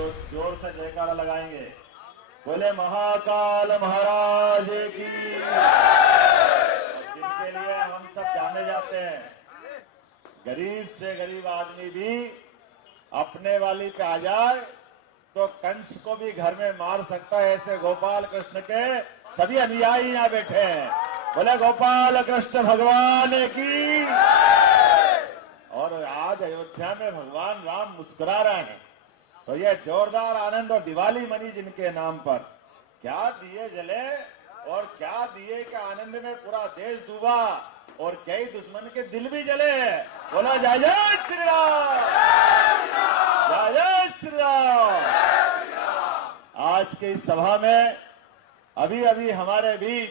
जोर से जयकारा लगाएंगे। बोले महाकाल महाराज की। जिनके लिए हम सब जाने जाते हैं, गरीब से गरीब आदमी भी अपने वाली पे आ जाए तो कंस को भी घर में मार सकता है। ऐसे गोपाल कृष्ण के सभी अनुयायी यहाँ बैठे हैं। बोले गोपाल कृष्ण भगवान की। और आज अयोध्या में भगवान राम मुस्कुरा रहे हैं, तो ये जोरदार आनंद और दिवाली मनी जिनके नाम पर। क्या दिए जले और क्या दिए के आनंद में पूरा देश डूबा और कई दुश्मन के दिल भी जले। बोला जय जय श्री राम, जय जय श्री राम। आज के इस सभा में अभी अभी हमारे बीच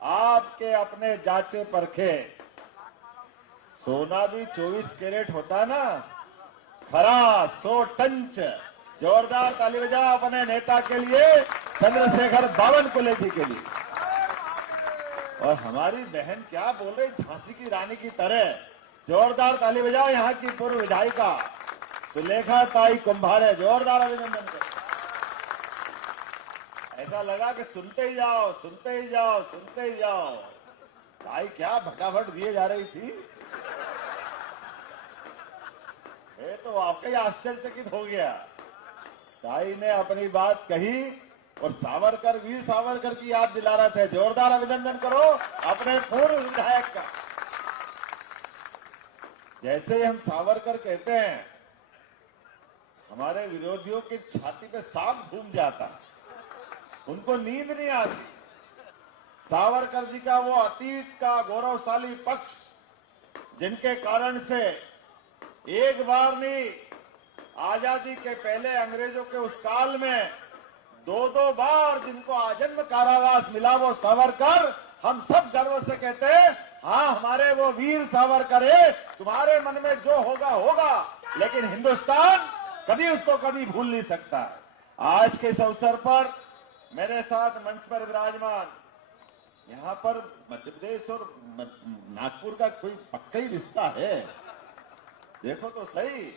आपके अपने जांचे परखे सोना भी 24 कैरेट होता ना, खरा 100 टंच। जोरदार ताली बजाओ अपने नेता के लिए, चंद्रशेखर बावनकुले जी के लिए। और हमारी बहन क्या बोल रही, झांसी की रानी की तरह। जोरदार ताली बजाओ यहाँ की पूर्व विधायिका सुलेखा ताई कुंभारे। जोरदार अभिनंदन करें। ऐसा लगा कि सुनते ही जाओ, सुनते ही जाओ, सुनते ही जाओ। ताई क्या भटाभट दिए जा रही थी, ये तो वाकई आश्चर्यचकित हो गया। ताई ने अपनी बात कही और सावरकर, वीर सावरकर की याद दिला रहे थे। जोरदार अभिनंदन करो अपने पूर्व विधायक का। जैसे ही हम सावरकर कहते हैं, हमारे विरोधियों की छाती पे सांप घूम जाता, उनको नींद नहीं आती। सावरकर जी का वो अतीत का गौरवशाली पक्ष, जिनके कारण से एक बार नहीं, आजादी के पहले अंग्रेजों के उस काल में 2-2 बार जिनको आजन्म कारावास मिला, वो सावरकर। हम सब गर्व से कहते हैं, हाँ हमारे वो वीर सावरकर है। तुम्हारे मन में जो होगा होगा, लेकिन हिंदुस्तान कभी उसको कभी भूल नहीं सकता। आज के इस अवसर पर मेरे साथ मंच पर विराजमान, यहाँ पर मध्य प्रदेश और नागपुर का कोई पक्का ही रिश्ता है। देखो तो सही,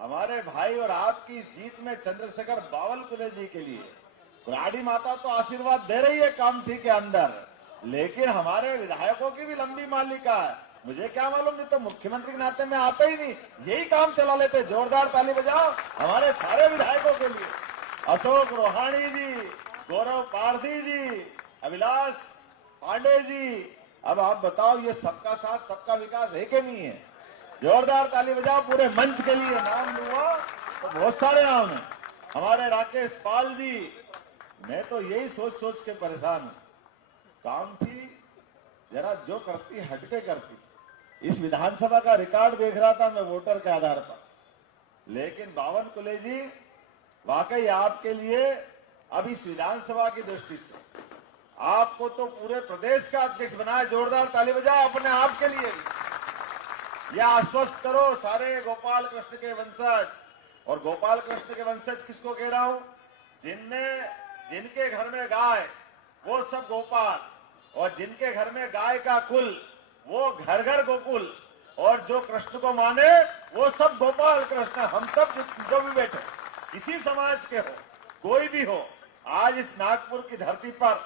हमारे भाई और आपकी जीत में चंद्रशेखर बावनकुले जी के लिए राडी माता तो आशीर्वाद दे रही है कामठी के अंदर, लेकिन हमारे विधायकों की भी लंबी मालिका है। मुझे क्या मालूम, नहीं तो मुख्यमंत्री के नाते में आता ही नहीं, यही काम चला लेते। जोरदार ताली बजाओ हमारे सारे विधायकों के लिए। अशोक रोहाणी जी, गौरव पारधी जी, अभिलाष पांडे जी। अब आप बताओ, ये सबका साथ सबका विकास है कि नहीं है? जोरदार ताली बजाओ पूरे मंच के लिए। नाम लूंगा तो बहुत सारे नाम हैं। हमारे राकेश पाल जी, मैं तो यही सोच सोच के परेशान हूं। काम थी जरा जो करती हटके करती। इस विधानसभा का रिकॉर्ड देख रहा था मैं वोटर के आधार पर, लेकिन बावनकुले जी वाकई आपके लिए अब इस विधानसभा की दृष्टि से आपको तो पूरे प्रदेश का अध्यक्ष बनाया। जोरदार ताली बजाओ अपने आप के लिए। यह आश्वस्त करो सारे गोपाल कृष्ण के वंशज। और गोपाल कृष्ण के वंशज किसको कह रहा हूं? जिनके घर में गाय वो सब गोपाल, और जिनके घर में गाय का कुल वो घर घर गोकुल, और जो कृष्ण को माने वो सब गोपाल कृष्ण। हम सब जो भी बैठे, किसी समाज के हो, कोई भी हो, आज इस नागपुर की धरती पर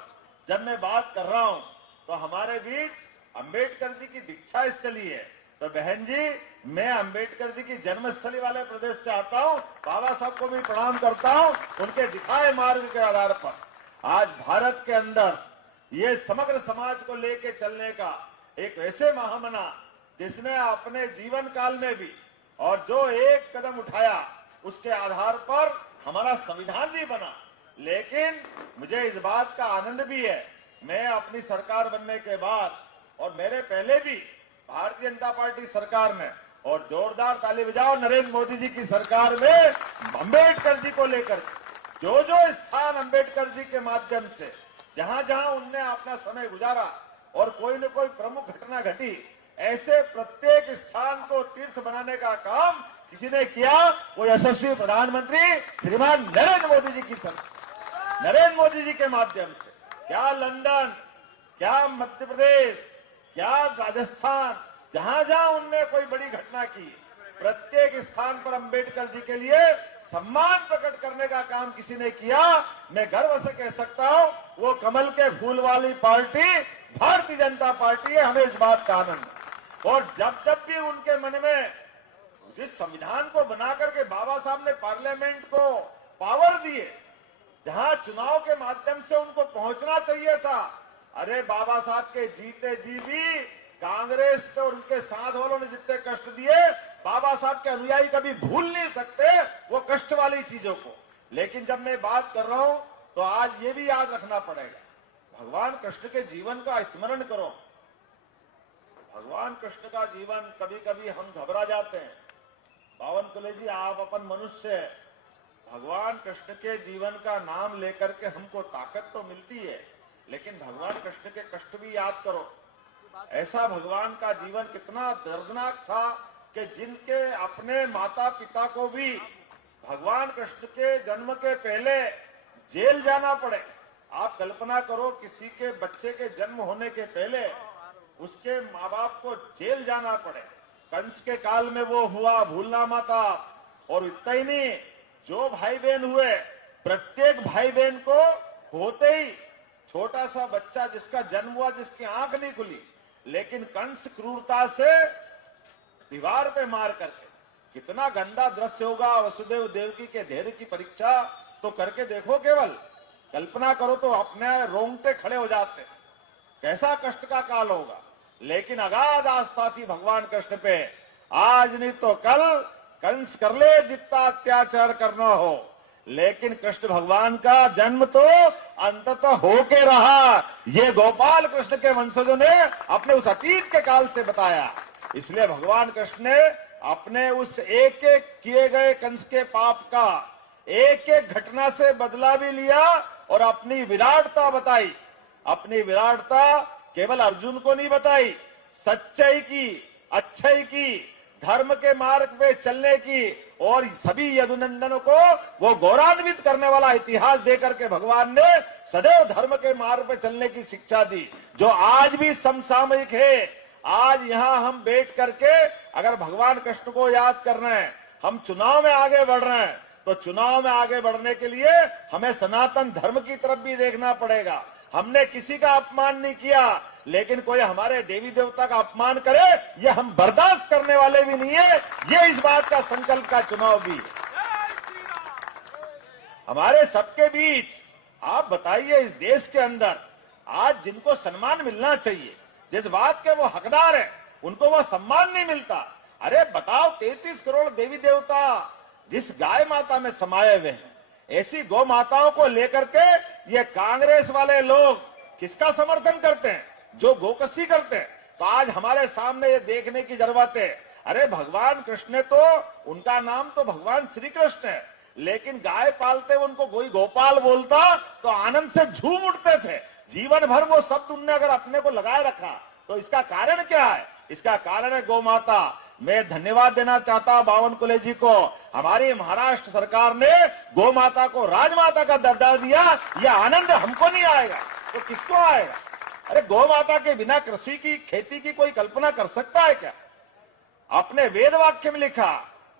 जब मैं बात कर रहा हूं तो हमारे बीच अंबेडकर जी की दीक्षा स्थली है। तो बहन जी, मैं अंबेडकर जी की जन्मस्थली वाले प्रदेश से आता हूं, बाबा साहब को भी प्रणाम करता हूं। उनके दिखाए मार्ग के आधार पर आज भारत के अंदर ये समग्र समाज को लेके चलने का एक ऐसे महामना, जिसने अपने जीवन काल में भी और जो एक कदम उठाया, उसके आधार पर हमारा संविधान भी बना। लेकिन मुझे इस बात का आनंद भी है, मैं अपनी सरकार बनने के बाद और मेरे पहले भी भारतीय जनता पार्टी सरकार में, और जोरदार ताली बजाओ नरेंद्र मोदी जी की सरकार में, अंबेडकर जी को लेकर जो जो स्थान अंबेडकर जी के माध्यम से जहां जहां उनने अपना समय गुजारा और कोई न कोई प्रमुख घटना घटी, ऐसे प्रत्येक स्थान को तीर्थ बनाने का काम किसी ने किया, वो यशस्वी प्रधानमंत्री श्रीमान नरेंद्र मोदी जी की सरकार, नरेंद्र मोदी जी के माध्यम से। क्या लंदन, क्या मध्य प्रदेश, क्या राजस्थान, जहां जहां उनने कोई बड़ी घटना की, प्रत्येक स्थान पर अंबेडकर जी के लिए सम्मान प्रकट करने का काम किसी ने किया, मैं गर्व से कह सकता हूं वो कमल के फूल वाली पार्टी भारतीय जनता पार्टी है। हमें इस बात का आनंद है। और जब जब भी उनके मन में जिस संविधान को बनाकर के बाबा साहब ने पार्लियामेंट को पावर दिए, जहां चुनाव के माध्यम से उनको पहुंचना चाहिए था, अरे बाबा साहब के जीते जी भी कांग्रेस और उनके साथ वालों ने जितने कष्ट दिए, बाबा साहब के अनुयायी कभी भूल नहीं सकते वो कष्ट वाली चीजों को। लेकिन जब मैं बात कर रहा हूं तो आज ये भी याद रखना पड़ेगा, भगवान कृष्ण के जीवन का स्मरण करो। भगवान कृष्ण का जीवन, कभी कभी हम घबरा जाते हैं। बावनकुले जी, आप अपन मनुष्य, भगवान कृष्ण के जीवन का नाम लेकर के हमको ताकत तो मिलती है, लेकिन भगवान कृष्ण के कष्ट भी याद करो। ऐसा भगवान का जीवन कितना दर्दनाक था कि जिनके अपने माता पिता को भी भगवान कृष्ण के जन्म के पहले जेल जाना पड़े। आप कल्पना करो, किसी के बच्चे के जन्म होने के पहले उसके माँ बाप को जेल जाना पड़े। कंस के काल में वो हुआ, भूलना माता। और इतना ही नहीं, जो भाई बहन हुए, प्रत्येक भाई बहन को होते ही छोटा सा बच्चा जिसका जन्म हुआ, जिसकी आंख नहीं खुली, लेकिन कंस क्रूरता से दीवार पे मार करके, कितना गंदा दृश्य होगा। वसुदेव देवकी के धैर्य की परीक्षा तो करके देखो, केवल कल्पना करो तो अपने रोंगटे खड़े हो जाते, कैसा कष्ट का काल होगा। लेकिन अगाध आस्था थी भगवान कृष्ण पे। आज नहीं तो कल कंस कर ले जितना अत्याचार करना हो, लेकिन कृष्ण भगवान का जन्म तो अंततः होके रहा। ये गोपाल कृष्ण के वंशजों ने अपने उस अतीत के काल से बताया। इसलिए भगवान कृष्ण ने अपने उस एक एक किए गए कंस के पाप का एक एक घटना से बदला भी लिया और अपनी विराटता बताई। अपनी विराटता केवल अर्जुन को नहीं बताई, सच्चाई की, अच्छाई की, धर्म के मार्ग पे चलने की, और सभी यदुनंदनों को वो गौरवान्वित करने वाला इतिहास देकर के भगवान ने सदैव धर्म के मार्ग पे चलने की शिक्षा दी, जो आज भी समसामयिक है। आज यहां हम बैठ करके अगर भगवान कृष्ण को याद कर रहे हैं, हम चुनाव में आगे बढ़ रहे हैं, तो चुनाव में आगे बढ़ने के लिए हमें सनातन धर्म की तरफ भी देखना पड़ेगा। हमने किसी का अपमान नहीं किया, लेकिन कोई हमारे देवी देवता का अपमान करे, ये हम बर्दाश्त करने वाले भी नहीं है। ये इस बात का संकल्प का चुनाव भी हमारे सबके बीच। आप बताइए, इस देश के अंदर आज जिनको सम्मान मिलना चाहिए, जिस बात के वो हकदार है, उनको वो सम्मान नहीं मिलता। अरे बताओ, 33 करोड़ देवी देवता जिस गाय माता में समाये हुए हैं, ऐसी गौ माताओं को लेकर के ये कांग्रेस वाले लोग किसका समर्थन करते हैं? जो गोकसी करते हैं। तो आज हमारे सामने ये देखने की जरूरत है। अरे भगवान कृष्ण ने तो, उनका नाम तो भगवान श्री कृष्ण है, लेकिन गाय पालते उनको कोई गोपाल बोलता तो आनंद से झूम उठते थे। जीवन भर वो शब्द उनने अगर अपने को लगाए रखा, तो इसका कारण क्या है? इसका कारण है गौ माता। मैं धन्यवाद देना चाहता हूं बावनकुले जी को। हमारी महाराष्ट्र सरकार ने गौ माता को राजमाता का दर्जा दिया। यह आनंद हमको नहीं आएगा तो किसको आएगा? अरे गौ माता के बिना कृषि की, खेती की कोई कल्पना कर सकता है क्या? अपने वेद वाक्य में लिखा,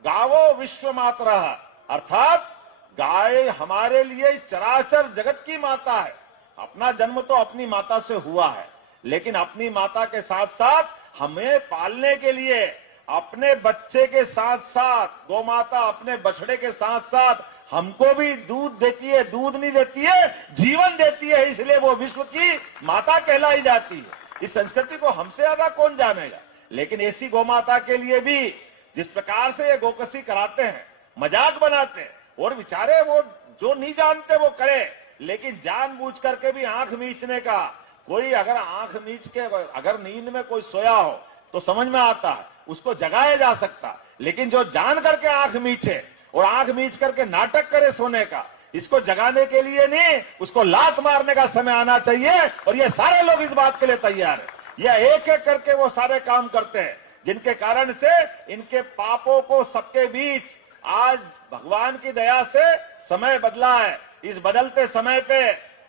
गावो विश्व मातरः, अर्थात गाय हमारे लिए चराचर जगत की माता है। अपना जन्म तो अपनी माता से हुआ है, लेकिन अपनी माता के साथ साथ हमें पालने के लिए अपने बच्चे के साथ साथ गौ माता अपने बछड़े के साथ साथ हमको भी दूध देती है। दूध नहीं देती है, जीवन देती है, इसलिए वो विश्व की माता कहलाई जाती है। इस संस्कृति को हमसे ज्यादा कौन जानेगा? लेकिन ऐसी गौ माता के लिए भी जिस प्रकार से ये गोकसी कराते हैं, मजाक बनाते हैं, और बेचारे वो जो नहीं जानते वो करे, लेकिन जानबूझ करके भी आंख मीचने का। कोई अगर आंख मीच के, अगर नींद में कोई सोया हो तो समझ में आता है, उसको जगाया जा सकता। लेकिन जो जान करके आंख मीचे और आंख मीच करके नाटक करे सोने का, इसको जगाने के लिए नहीं, उसको लात मारने का समय आना चाहिए। और ये सारे लोग इस बात के लिए तैयार है। ये एक एक करके वो सारे काम करते हैं, जिनके कारण से इनके पापों को सबके बीच आज भगवान की दया से समय बदला है। इस बदलते समय पे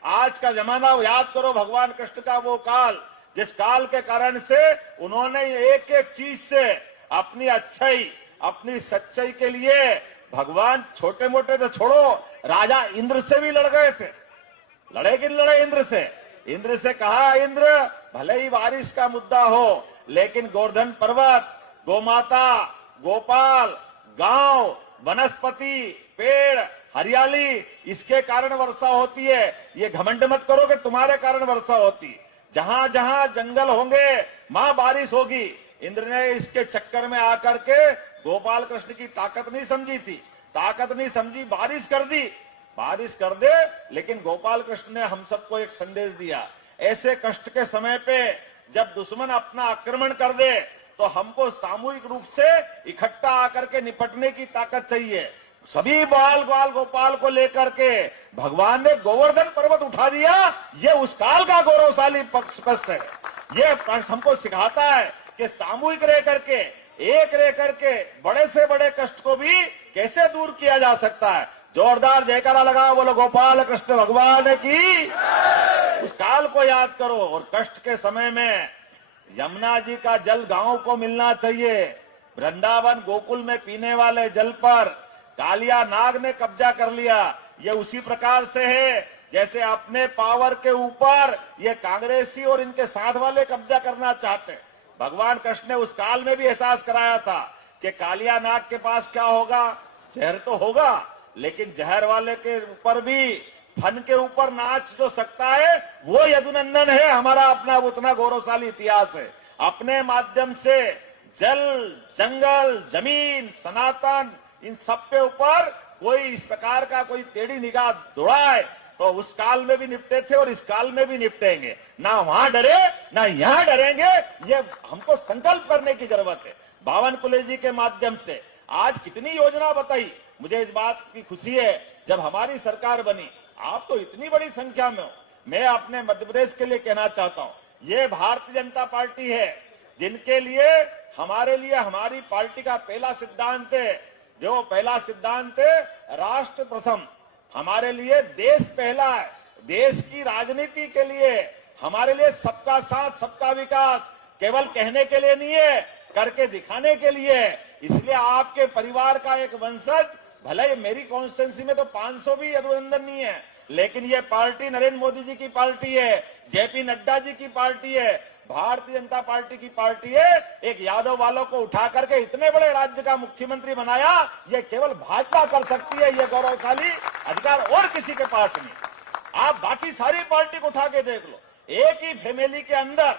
आज का जमाना याद करो, भगवान कृष्ण का वो काल, जिस काल के कारण से उन्होंने एक एक चीज से अपनी अच्छाई, अपनी सच्चाई के लिए भगवान छोटे मोटे तो छोड़ो, राजा इंद्र से भी लड़ गए थे। लड़े कि लड़े इंद्र से? इंद्र से कहा, इंद्र भले ही बारिश का मुद्दा हो, लेकिन गोवर्धन पर्वत, गोमाता, गोपाल, गांव, वनस्पति, पेड़, हरियाली, इसके कारण वर्षा होती है। ये घमंड मत करो कि तुम्हारे कारण वर्षा होती। जहां जहां जंगल होंगे वहां बारिश होगी। इंद्र ने इसके चक्कर में आकर के गोपाल कृष्ण की ताकत नहीं समझी थी, ताकत नहीं समझी, बारिश कर दी। बारिश कर दे, लेकिन गोपाल कृष्ण ने हम सबको एक संदेश दिया, ऐसे कष्ट के समय पे जब दुश्मन अपना आक्रमण कर दे तो हमको सामूहिक रूप से इकट्ठा आकर के निपटने की ताकत चाहिए। सभी बाल बाल गोपाल को लेकर के भगवान ने गोवर्धन पर्वत उठा दिया। ये उस काल का गौरवशाली कष्ट है। ये हमको सिखाता है कि सामूहिक रह करके, एक रह करके बड़े से बड़े कष्ट को भी कैसे दूर किया जा सकता है। जोरदार जयकारा लगाओ, बोलो गोपाल कृष्ण भगवान की। उस काल को याद करो। और कष्ट के समय में यमुना जी का जल गांव को मिलना चाहिए। वृंदावन गोकुल में पीने वाले जल पर कालिया नाग ने कब्जा कर लिया। ये उसी प्रकार से है जैसे अपने पावर के ऊपर ये कांग्रेसी और इनके साथ वाले कब्जा करना चाहते। भगवान कृष्ण ने उस काल में भी एहसास कराया था कि कालिया नाग के पास क्या होगा, जहर तो होगा, लेकिन जहर वाले के ऊपर भी फन के ऊपर नाच जो सकता है वो यदुनंदन है। हमारा अपना उतना गौरवशाली इतिहास है। अपने माध्यम से जल, जंगल, जमीन, सनातन, इन सब पे ऊपर कोई इस प्रकार का कोई टेढ़ी निगाह दौड़ाए तो उस काल में भी निपटे थे और इस काल में भी निपटेंगे। ना वहां डरे ना यहां डरेंगे। ये हमको संकल्प करने की जरूरत है। बावन कुले जी के माध्यम से आज कितनी योजना बताई। मुझे इस बात की खुशी है जब हमारी सरकार बनी, आप तो इतनी बड़ी संख्या में हो। मैं अपने मध्य प्रदेश के लिए कहना चाहता हूं, ये भारतीय जनता पार्टी है जिनके लिए, हमारे लिए, हमारी पार्टी का पहला सिद्धांत है। जो पहला सिद्धांत है राष्ट्र प्रथम। हमारे लिए देश पहला है। देश की राजनीति के लिए हमारे लिए सबका साथ सबका विकास केवल कहने के लिए नहीं है, करके दिखाने के लिए। इसलिए आपके परिवार का एक वंशज, भले ही मेरी कॉन्स्टिट्यूंसी में तो 500 भी अभिनंदन नहीं है, लेकिन ये पार्टी नरेंद्र मोदी जी की पार्टी है, जेपी नड्डा जी की पार्टी है, भारतीय जनता पार्टी की पार्टी है। एक यादव वालों को उठा करके इतने बड़े राज्य का मुख्यमंत्री बनाया, ये केवल भाजपा कर सकती है। ये गौरवशाली अधिकार और किसी के पास नहीं। आप बाकी सारी पार्टी को उठा के देख लो, एक ही फैमिली के अंदर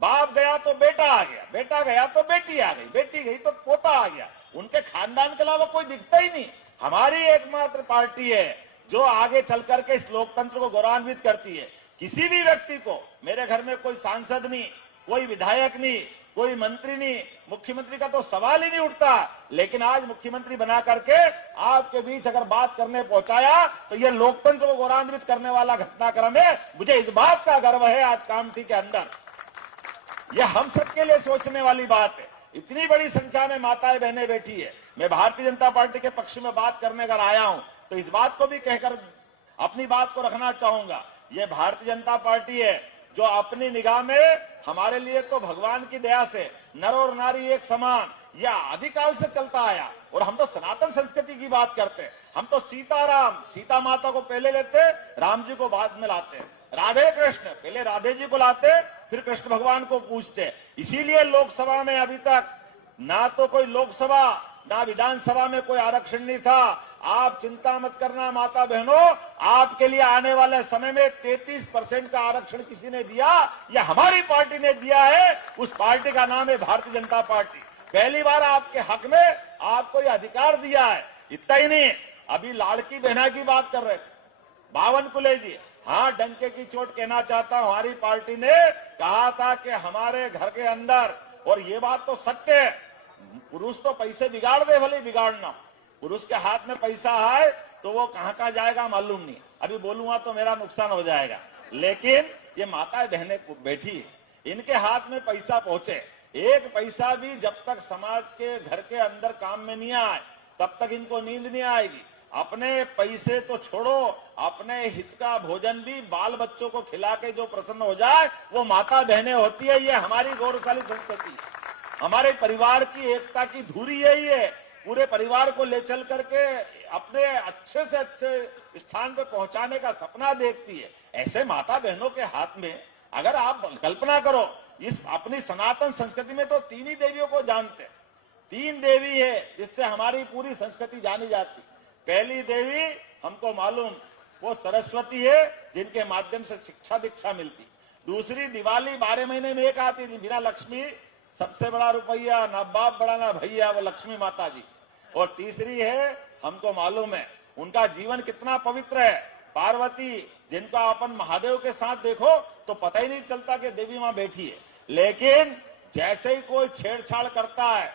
बाप गया तो बेटा आ गया, बेटा गया तो बेटी आ गई, बेटी गई तो पोता आ गया। उनके खानदान के अलावा कोई दिखता ही नहीं। हमारी एकमात्र पार्टी है जो आगे चल करके इस लोकतंत्र को गौरवान्वित करती है। किसी भी व्यक्ति को, मेरे घर में कोई सांसद नहीं, कोई विधायक नहीं, कोई मंत्री नहीं, मुख्यमंत्री का तो सवाल ही नहीं उठता, लेकिन आज मुख्यमंत्री बना करके आपके बीच अगर बात करने पहुंचाया तो ये लोकतंत्र को गौरवान्वित करने वाला घटनाक्रम है। मुझे इस बात का गर्व है आज कामठी के अंदर। यह हम सबके लिए सोचने वाली बात है। इतनी बड़ी संख्या में माताएं बहनें बैठी है। मैं भारतीय जनता पार्टी के पक्ष में बात करने अगर आया हूं तो इस बात को भी कहकर अपनी बात को रखना चाहूंगा। यह भारतीय जनता पार्टी है जो अपनी निगाह में, हमारे लिए तो भगवान की दया से नर और नारी एक समान, यह आदिकाल से चलता आया। और हम तो सनातन संस्कृति की बात करते हैं। हम तो सीताराम, सीता माता को पहले लेते, राम जी को बाद में लाते, राधे कृष्ण पहले राधे जी को लाते, फिर कृष्ण भगवान को पूछते। इसीलिए लोकसभा में अभी तक ना तो कोई लोकसभा ना विधानसभा में कोई आरक्षण नहीं था। आप चिंता मत करना माता बहनों, आपके लिए आने वाले समय में 33% का आरक्षण किसी ने दिया, यह हमारी पार्टी ने दिया है। उस पार्टी का नाम है भारतीय जनता पार्टी। पहली बार आपके हक में आपको यह अधिकार दिया है। इतना ही नहीं, अभी लाड़की बहना की बात कर रहे थे बावन कुले जी। हाँ, डंके की चोट कहना चाहता हूं, हमारी पार्टी ने कहा था कि हमारे घर के अंदर, और ये बात तो सत्य है, पुरुष तो पैसे बिगाड़ दे, भले बिगाड़ना, पुरुष के हाथ में पैसा है तो वो कहां जाएगा मालूम नहीं। अभी बोलूंगा तो मेरा नुकसान हो जाएगा, लेकिन ये माताएं बहनें बैठी है, इनके हाथ में पैसा पहुंचे। एक पैसा भी जब तक समाज के घर के अंदर काम में नहीं आए तब तक इनको नींद नहीं आएगी। अपने पैसे तो छोड़ो, अपने हित का भोजन भी बाल बच्चों को खिला के जो प्रसन्न हो जाए वो माता बहनें होती है। ये हमारी गौरवशाली संस्कृति है। हमारे परिवार की एकता की धुरी यही है, पूरे परिवार को ले चल करके अपने अच्छे से अच्छे स्थान पे पहुंचाने का सपना देखती है। ऐसे माता बहनों के हाथ में, अगर आप कल्पना करो, इस अपनी सनातन संस्कृति में तो 3 ही देवियों को जानते हैं। 3 देवी है जिससे हमारी पूरी संस्कृति जानी जाती। पहली देवी हमको मालूम वो सरस्वती है, जिनके माध्यम से शिक्षा दीक्षा मिलती। दूसरी दिवाली 12 महीने में एक आती थी, बिना लक्ष्मी सबसे बड़ा रुपया, ना बाप बड़ा ना भैया, वो लक्ष्मी माता जी। और तीसरी है, हमको मालूम है उनका जीवन कितना पवित्र है, पार्वती, जिनका अपन महादेव के साथ देखो तो पता ही नहीं चलता कि देवी मां बैठी है। लेकिन जैसे ही कोई छेड़छाड़ करता है,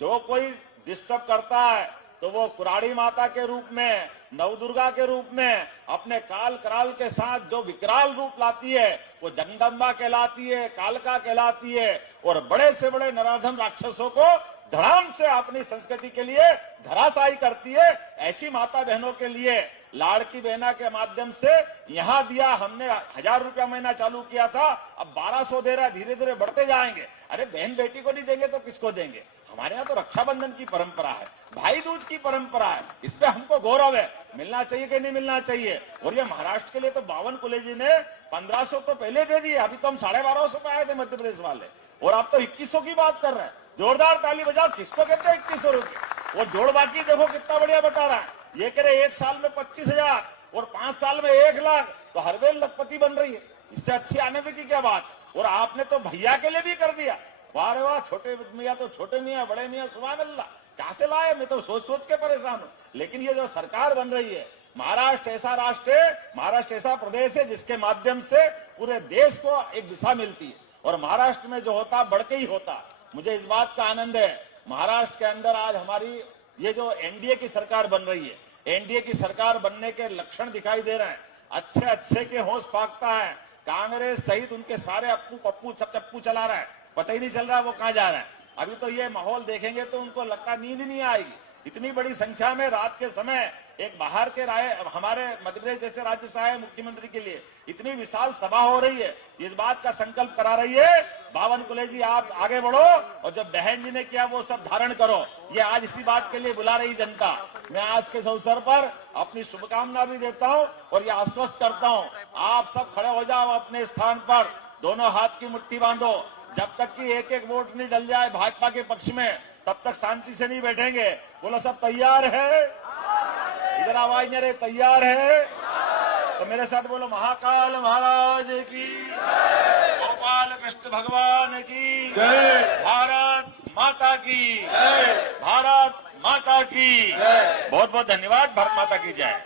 जो कोई डिस्टर्ब करता है, तो वो कुराड़ी माता के रूप में, नवदुर्गा के रूप में, अपने काल कराल के साथ जो विकराल रूप लाती है, वो जगदम्बा कहलाती है, कालका कहलाती है, और बड़े से बड़े नराधम राक्षसों को धड़ाम से अपनी संस्कृति के लिए धराशायी करती है। ऐसी माता बहनों के लिए लाड़की बहना के माध्यम से यहां दिया हमने 1000 रुपया महीना चालू किया था, अब 1200 दे रहा है, धीरे धीरे बढ़ते जाएंगे। अरे बहन बेटी को नहीं देंगे तो किसको देंगे? हमारे यहाँ तो रक्षाबंधन की परंपरा है, भाई दूज की परंपरा है, इस पे हमको गौरव है। मिलना चाहिए कि नहीं मिलना चाहिए? और ये महाराष्ट्र के लिए तो 52 कॉलेज ने 1500 तो पहले दे दिए, अभी तो हम 1250 पे आए थे मध्य प्रदेश वाले, और आप तो 2100 की बात कर रहे हैं। जोरदार ताली बजाओ, किसको कहते हैं 2100 रुपये? और जोड़ बाकी देखो कितना बढ़िया बता रहा है। ये कह रहे 1 साल में 25,000 और 5 साल में 1 लाख, तो हर बेल लखपति बन रही है। इससे अच्छी आनंद की क्या बात? और आपने तो भैया के लिए भी कर दिया। वाह रे वाह, छोटे मियाँ तो छोटे मियाँ, बड़े मियाँ सुभान अल्लाह, कहां से लाए? मैं तो सोच सोच के परेशान हूं। लेकिन ये जो सरकार बन रही है, महाराष्ट्र ऐसा राष्ट्र है, महाराष्ट्र ऐसा प्रदेश है जिसके माध्यम से पूरे देश को एक दिशा मिलती है। और महाराष्ट्र में जो होता बढ़ के ही होता। मुझे इस बात का आनंद है, महाराष्ट्र के अंदर आज हमारी ये जो एनडीए की सरकार बन रही है, एनडीए की सरकार बनने के लक्षण दिखाई दे रहे हैं। अच्छे अच्छे के होश फाकता है। कांग्रेस सहित उनके सारे अप्पू पप्पू सब चप्पू चला रहा है, पता ही नहीं चल रहा वो कहां जा रहा है। अभी तो ये माहौल देखेंगे तो उनको लगता नींद नहीं आएगी। इतनी बड़ी संख्या में रात के समय एक बाहर के हमारे मध्य प्रदेश जैसे राज्य से आए मुख्यमंत्री के लिए इतनी विशाल सभा हो रही है, इस बात का संकल्प करा रही है 52 कॉलेजी आप आगे बढ़ो, और जब बहन जी ने किया वो सब धारण करो। ये आज इसी बात के लिए बुला रही जनता। मैं आज के इस अवसर पर अपनी शुभकामना भी देता हूं और ये आश्वस्त करता हूं, आप सब खड़े हो जाओ अपने स्थान पर, दोनों हाथ की मुट्ठी बांधो। जब तक कि एक एक वोट नहीं डल जाए भाजपा के पक्ष में, तब तक शांति से नहीं बैठेंगे। बोलो सब तैयार है? इधर आवाज नहीं रहे, तैयार है? तो मेरे साथ बोलो महाकाल महाराज की, गोपाल कृष्ण भगवान की जय, भारत माता की जय, भारत माता की। बहुत बहुत धन्यवाद। भारत माता की जय।